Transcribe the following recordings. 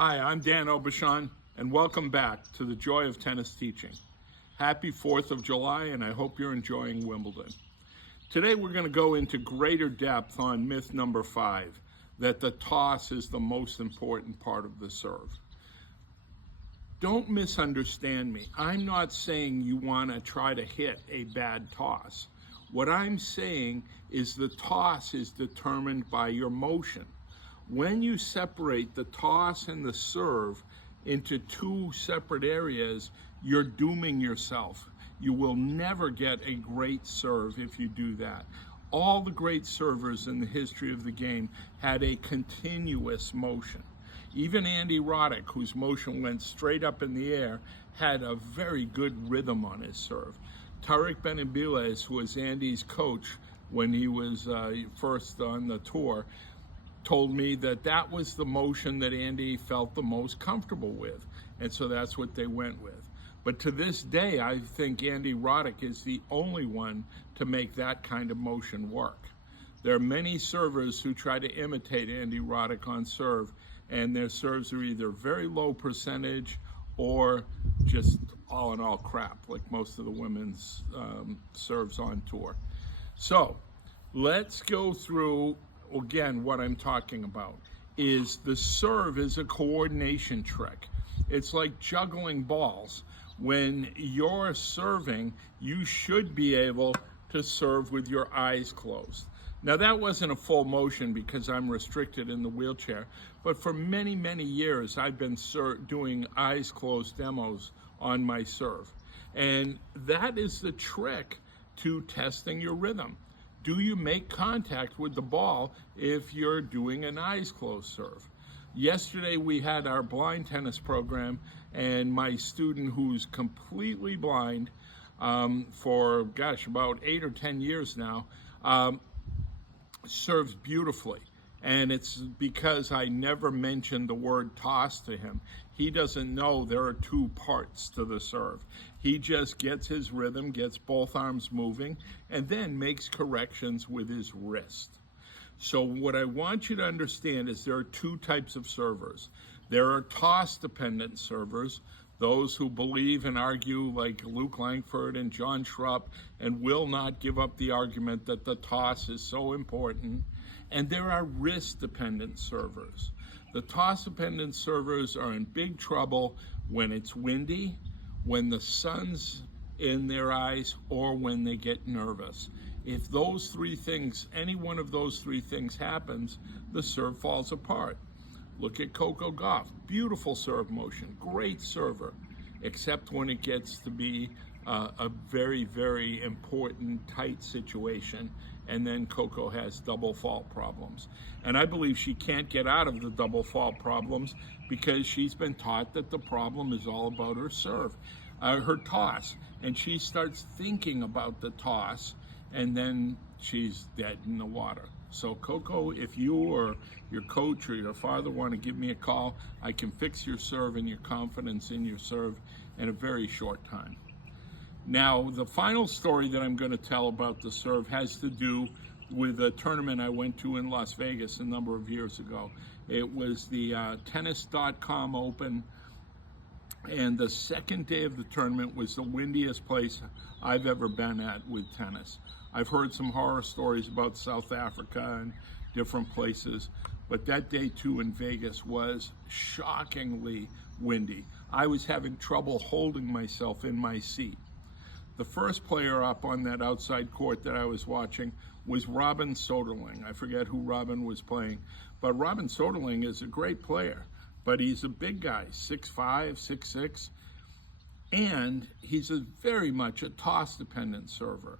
Hi, I'm Dan Aubuchon, and welcome back to the Joy of Tennis Teaching. Happy 4th of July, and I hope you're enjoying Wimbledon. Today we're going to go into greater depth on myth number 5, that the toss is the most important part of the serve. Don't misunderstand me. I'm not saying you want to try to hit a bad toss. What I'm saying is the toss is determined by your motion. When you separate the toss and the serve into two separate areas, you're dooming yourself. You will never get a great serve if you do that. All the great servers in the history of the game had a continuous motion. Even Andy Roddick, whose motion went straight up in the air, had a very good rhythm on his serve. Tariq Benavides, who was Andy's coach when he was first on the tour, told me that that was the motion that Andy felt the most comfortable with, and so that's what they went with. But to this day, I think Andy Roddick is the only one to make that kind of motion work. There are many servers who try to imitate Andy Roddick on serve, and their serves are either very low percentage or just all in all crap, like most of the women's serves on tour. So let's go through again. What I'm talking about is the serve is a coordination trick. It's like juggling balls. When you're serving, you should be able to serve with your eyes closed. Now that wasn't a full motion because I'm restricted in the wheelchair, but for many, many years I've been doing eyes closed demos on my serve. And that is the trick to testing your rhythm. Do you make contact with the ball if you're doing an eyes closed serve? Yesterday we had our blind tennis program, and my student, who's completely blind for about 8 or 10 years now, serves beautifully. And it's because I never mentioned the word toss to him. He doesn't know there are two parts to the serve. He just gets his rhythm, gets both arms moving, and then makes corrections with his wrist. So what I want you to understand is there are two types of servers. There are toss-dependent servers, those who believe and argue like Luke Langford and John Schrupp and will not give up the argument that the toss is so important. And there are wrist-dependent servers. The toss-dependent servers are in big trouble when it's windy, when the sun's in their eyes, or when they get nervous. If those three things, any one of those three things happens, the serve falls apart. Look at Coco Gauff, beautiful serve motion, great server, except when it gets to be a very, very important tight situation, and then Coco has double fault problems. And I believe she can't get out of the double fault problems because she's been taught that the problem is all about her serve, her toss, and she starts thinking about the toss, and then she's dead in the water. So Coco, if you or your coach or your father want to give me a call, I can fix your serve and your confidence in your serve in a very short time. Now, the final story that I'm going to tell about the serve has to do with a tournament I went to in Las Vegas a number of years ago. It was the Tennis.com Open, and the second day of the tournament was the windiest place I've ever been at with tennis. I've heard some horror stories about South Africa and different places, but that day too in Vegas was shockingly windy. I was having trouble holding myself in my seat. The first player up on that outside court that I was watching was Robin Soderling. I forget who Robin was playing, but Robin Soderling is a great player, but he's a big guy, 6'5", 6'6", and he's very much a toss-dependent server.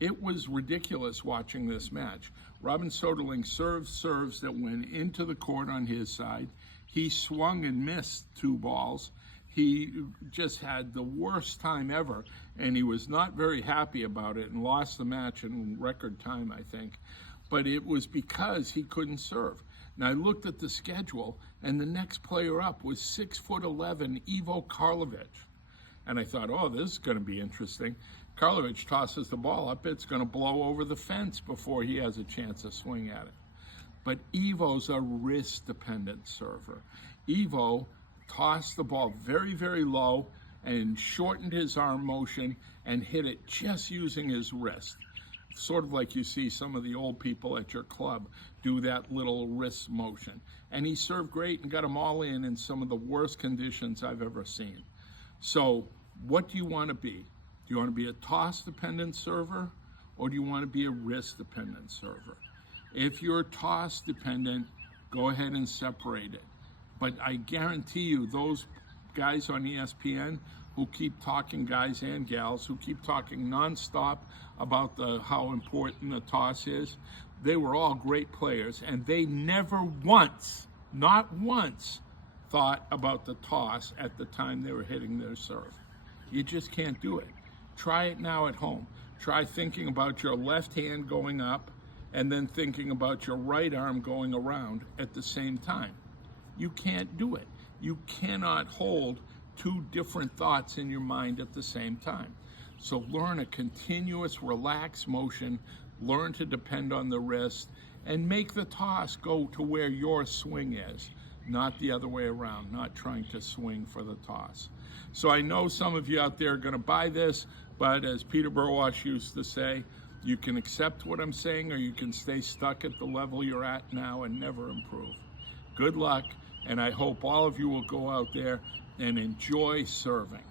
It was ridiculous watching this match. Robin Soderling served serves that went into the court on his side. He swung and missed 2 balls. He just had the worst time ever, and he was not very happy about it and lost the match in record time, I think. But it was because he couldn't serve. Now I looked at the schedule, and the next player up was 6'11" Ivo Karlovic. And I thought, oh, this is going to be interesting. Karlovic tosses the ball up, it's going to blow over the fence before he has a chance to swing at it. But Ivo's a wrist-dependent server. Evo tossed the ball very, very low and shortened his arm motion and hit it just using his wrist. Sort of like you see some of the old people at your club do that little wrist motion. And he served great and got them all in some of the worst conditions I've ever seen. So what do you want to be? Do you want to be a toss-dependent server, or do you want to be a wrist-dependent server? If you're toss-dependent, go ahead and separate it. But I guarantee you, those guys on ESPN who keep talking, guys and gals, who keep talking nonstop about how important the toss is, they were all great players, and they never once, not once, thought about the toss at the time they were hitting their serve. You just can't do it. Try it now at home. Try thinking about your left hand going up and then thinking about your right arm going around at the same time. You can't do it. You cannot hold two different thoughts in your mind at the same time. So learn a continuous, relaxed motion, learn to depend on the wrist, and make the toss go to where your swing is, not the other way around, not trying to swing for the toss. So I know some of you out there are going to buy this, but as Peter Burwash used to say, you can accept what I'm saying, or you can stay stuck at the level you're at now and never improve. Good luck, and I hope all of you will go out there and enjoy serving.